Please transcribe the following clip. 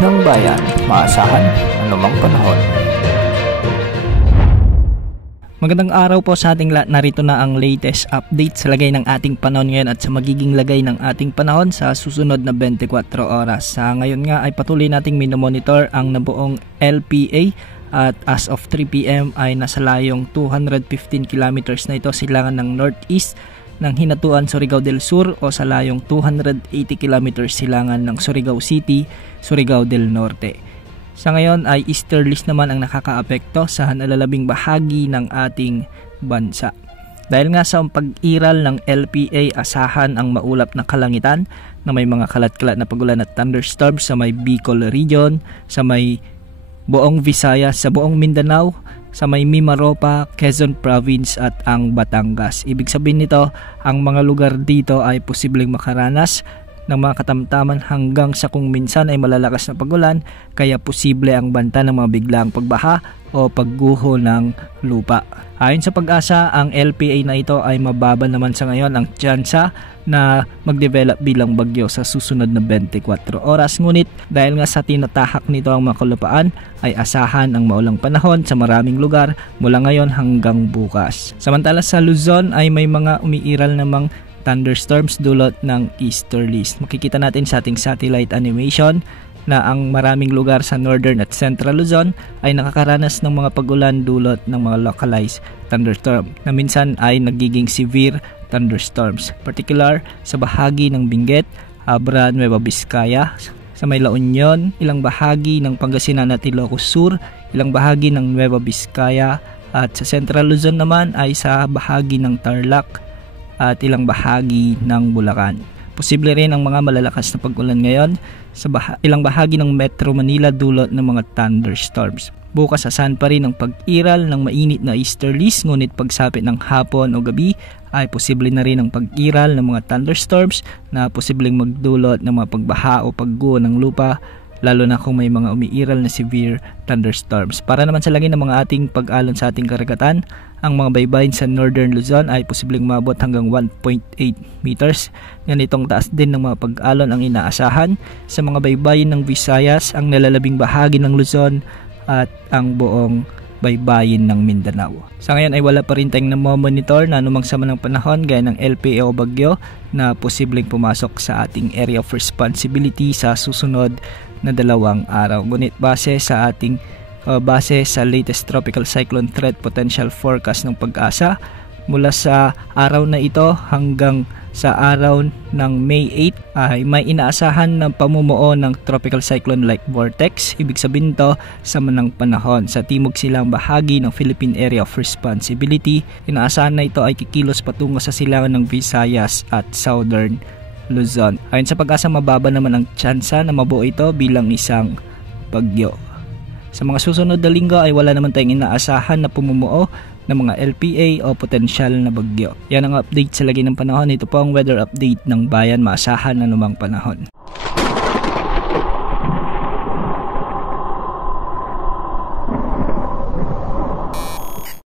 ng bayan, maasahan anumang panahon. Magandang araw po sa ating lahat. Narito na ang latest update sa lagay ng ating panahon ngayon at sa magiging lagay ng ating panahon sa susunod na 24 oras. Sa ngayon nga ay patuloy nating minomonitor ang nabuong LPA at as of 3 PM ay nasa layong 215 kilometers na ito silangan ng northeast ng Hinatuan, Surigao del Sur o sa layong 280 kilometers silangan ng Surigao City, Surigao del Norte. Sa ngayon ay easterlies naman ang nakakaapekto sa nalalabing bahagi ng ating bansa. Dahil nga sa pag-iral ng LPA, asahan ang maulap na kalangitan na may mga kalat-kalat na pagulan at thunderstorms sa may Bicol region, sa may buong Visayas, sa buong Mindanao, sa may Mimaropa, Quezon Province at ang Batangas. Ibig sabihin nito, ang mga lugar dito ay posibleng makaranas ng mga katamtaman hanggang sa kung minsan ay malalakas na pagulan, kaya posible ang banta ng mga biglaang pagbaha o pagguho ng lupa. Ayon sa Pag-asa, ang LPA na ito ay mababa naman sa ngayon ang tsansa na mag-develop bilang bagyo sa susunod na 24 oras. Ngunit dahil nga sa tinatahak nito ang mga kalupaan, ay asahan ang maulang panahon sa maraming lugar mula ngayon hanggang bukas. Samantala sa Luzon ay may mga umiiral namang thunderstorms dulot ng easterlies. Makikita natin sa ating satellite animation na ang maraming lugar sa northern at central Luzon ay nakakaranas ng mga pag-ulan dulot ng mga localized thunderstorm na minsan ay nagiging severe thunderstorms, particular sa bahagi ng Benguet, Abra, Nueva Vizcaya, sa may La Union, ilang bahagi ng Pangasinan at Ilocos Sur, ilang bahagi ng Nueva Vizcaya, at sa central Luzon naman ay sa bahagi ng Tarlac at ilang bahagi ng Bulacan. Posible rin ang mga malalakas na pag-ulan ngayon sa ilang bahagi ng Metro Manila dulot ng mga thunderstorms. Bukas asahan pa rin ang pag-iral ng mainit na easterlies, ngunit pagsapit ng hapon o gabi ay posible na rin ang pag-iral ng mga thunderstorms na posibleng magdulot ng mga pagbaha o pagguho ng lupa, lalo na kung may mga umiiral na severe thunderstorms. Para naman sa lagay ng mga ating pag-alon sa ating karagatan, ang mga baybayin sa Northern Luzon ay posibleng mabot hanggang 1.8 meters. Ganitong taas din ng mga pag-alon ang inaasahan sa mga baybayin ng Visayas, ang nalalabing bahagi ng Luzon at ang buong baybayin ng Mindanao. Sa ngayon ay wala pa rin tayong namomonitor na anumang sama ng panahon gaya ng LPA o bagyo na posibleng pumasok sa ating area of responsibility sa susunod na 2 araw. Ngunit base sa latest tropical cyclone threat potential forecast ng Pag-asa, mula sa araw na ito hanggang sa araw ng May 8 ay may inaasahan na pamumuo ng tropical cyclone like vortex. Ibig sabihin nito sa manang panahon sa timog silang bahagi ng Philippine Area of Responsibility. Inaasahan na ito ay kikilos patungo sa silangan ng Visayas at Southern Luzon. Ayon sa Pag-asa, mababa naman ang tsansa na mabuo ito bilang isang bagyo. Sa mga susunod na linggo ay wala naman tayong inaasahan na pumumuo ng mga LPA o potensyal na bagyo. Yan ang update sa lagay ng panahon. Ito po ang weather update ng bayan, maasahan na anumang panahon.